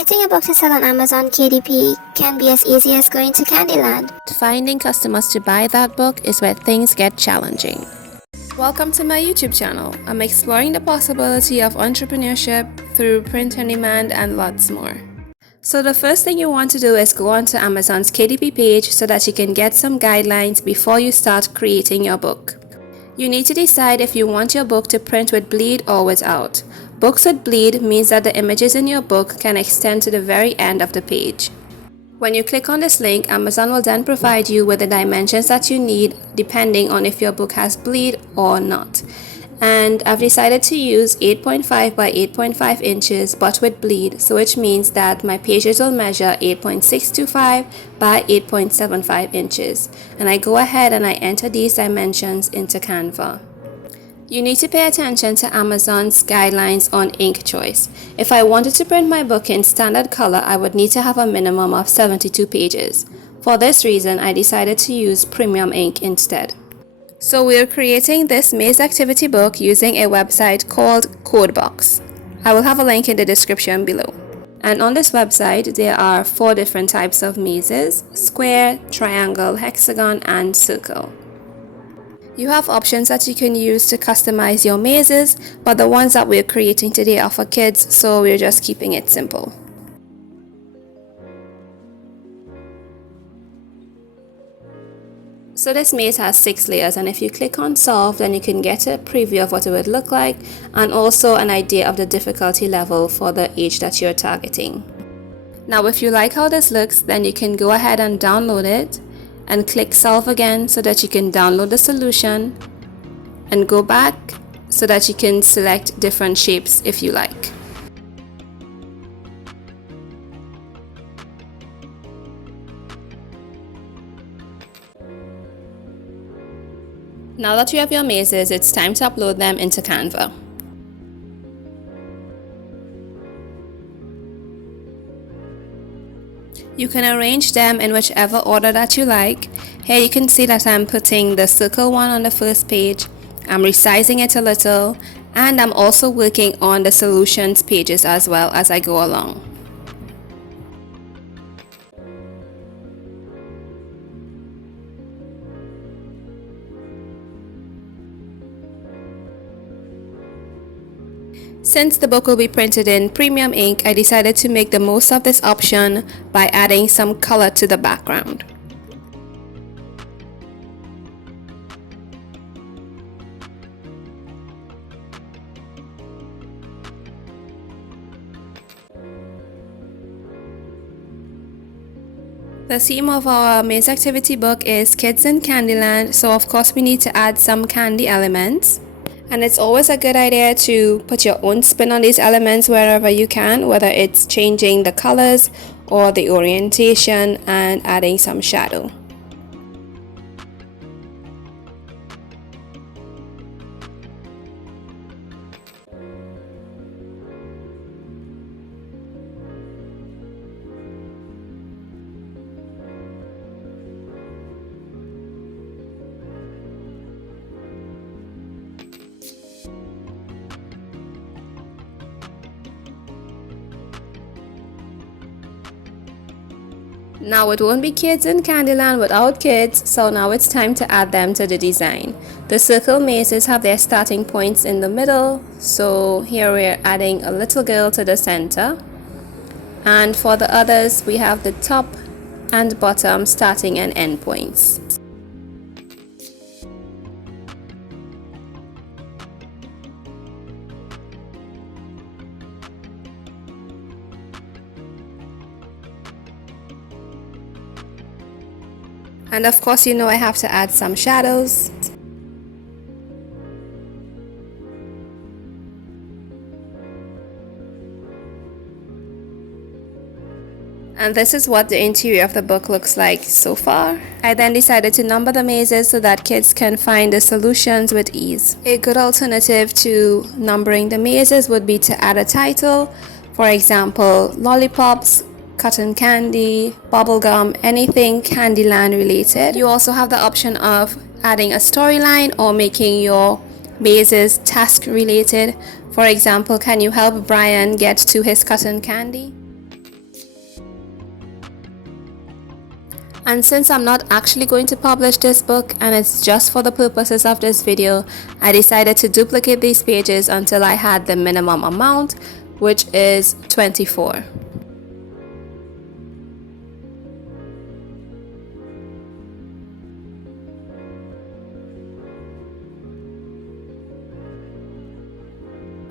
Creating a book to sell on Amazon KDP can be as easy as going to Candyland. Finding customers to buy that book is where things get challenging. Welcome to my YouTube channel. I'm exploring the possibility of entrepreneurship through print on demand and lots more. So the first thing you want to do is go onto Amazon's KDP page so that you can get some guidelines before you start creating your book. You need to decide if you want your book to print with bleed or without. Books with bleed means that the images in your book can extend to the very end of the page. When you click on this link, Amazon will then provide you with the dimensions that you need depending on if your book has bleed or not. And I've decided to use 8.5 by 8.5 inches but with bleed, so which means that my pages will measure 8.625 by 8.75 inches. And I go ahead and I enter these dimensions into Canva. You need to pay attention to Amazon's guidelines on ink choice. If I wanted to print my book in standard color, I would need to have a minimum of 72 pages. For this reason, I decided to use premium ink instead. So we're creating this maze activity book using a website called Codebox. I will have a link in the description below. And on this website, there are 4 different types of mazes: square, triangle, hexagon, and circle. You have options that you can use to customize your mazes, but the ones that we're creating today are for kids, so we're just keeping it simple. So this maze has 6 layers, and if you click on solve, then you can get a preview of what it would look like and also an idea of the difficulty level for the age that you're targeting. Now if you like how this looks, then you can go ahead and download it and click solve again so that you can download the solution and go back so that you can select different shapes if you like. Now that you have your mazes, it's time to upload them into Canva. You can arrange them in whichever order that you like. Here you can see that I'm putting the circle one on the first page, I'm resizing it a little, and I'm also working on the solutions pages as well as I go along. Since the book will be printed in premium ink, I decided to make the most of this option by adding some color to the background. The theme of our maze activity book is Kids in Candyland, so of course we need to add some candy elements. And it's always a good idea to put your own spin on these elements wherever you can, whether it's changing the colors or the orientation and adding some shadow. Now it won't be Kids in Candyland without kids, so now it's time to add them to the design. The circle mazes have their starting points in the middle, so here we're adding a little girl to the center. And for the others, we have the top and bottom starting and end points. And of course, you know I have to add some shadows. And this is what the interior of the book looks like so far. I then decided to number the mazes so that kids can find the solutions with ease. A good alternative to numbering the mazes would be to add a title. For example, lollipops, cotton candy, bubblegum, anything Candyland related. You also have the option of adding a storyline or making your mazes task related. For example, can you help Brian get to his cotton candy? And since I'm not actually going to publish this book and it's just for the purposes of this video, I decided to duplicate these pages until I had the minimum amount, which is 24.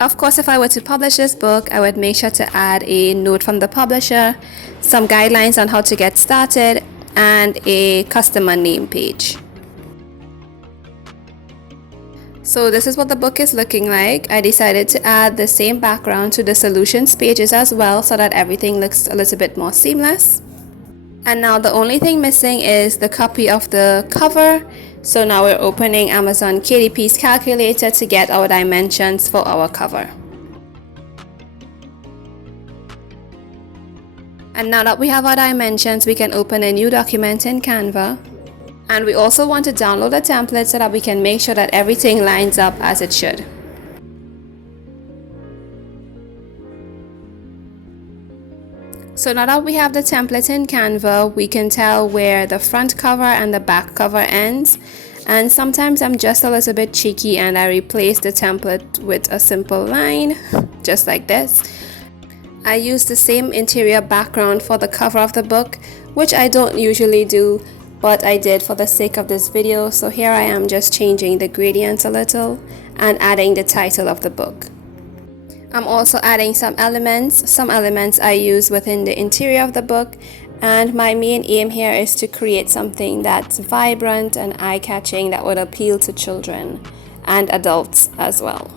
Of course, if I were to publish this book, I would make sure to add a note from the publisher, some guidelines on how to get started, and a customer name page. So this is what the book is looking like. I decided to add the same background to the solutions pages as well so that everything looks a little bit more seamless. And now the only thing missing is the copy of the cover. So now we're opening Amazon KDP's calculator to get our dimensions for our cover. And now that we have our dimensions, we can open a new document in Canva. And we also want to download a template so that we can make sure that everything lines up as it should. So now that we have the template in Canva, we can tell where the front cover and the back cover ends. And sometimes I'm just a little bit cheeky and I replace the template with a simple line, just like this. I use the same interior background for the cover of the book, which I don't usually do, but I did for the sake of this video. So here I am just changing the gradients a little and adding the title of the book. I'm also adding some elements I use within the interior of the book, and my main aim here is to create something that's vibrant and eye-catching that would appeal to children and adults as well.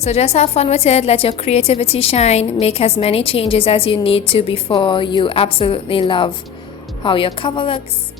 So just have fun with it, let your creativity shine, make as many changes as you need to before you absolutely love how your cover looks.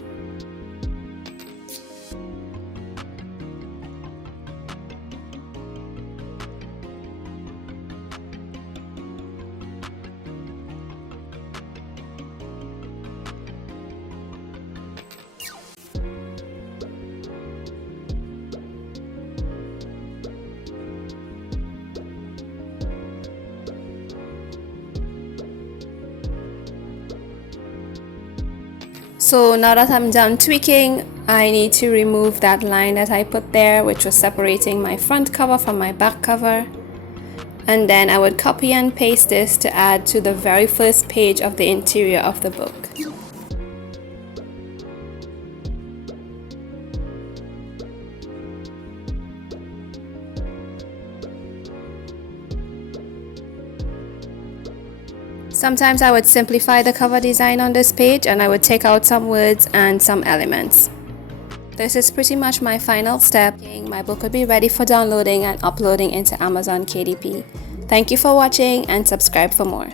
So now that I'm done tweaking, I need to remove that line that I put there, which was separating my front cover from my back cover. And then I would copy and paste this to add to the very first page of the interior of the book. Sometimes I would simplify the cover design on this page and I would take out some words and some elements. This is pretty much my final step. My book would be ready for downloading and uploading into Amazon KDP. Thank you for watching and subscribe for more.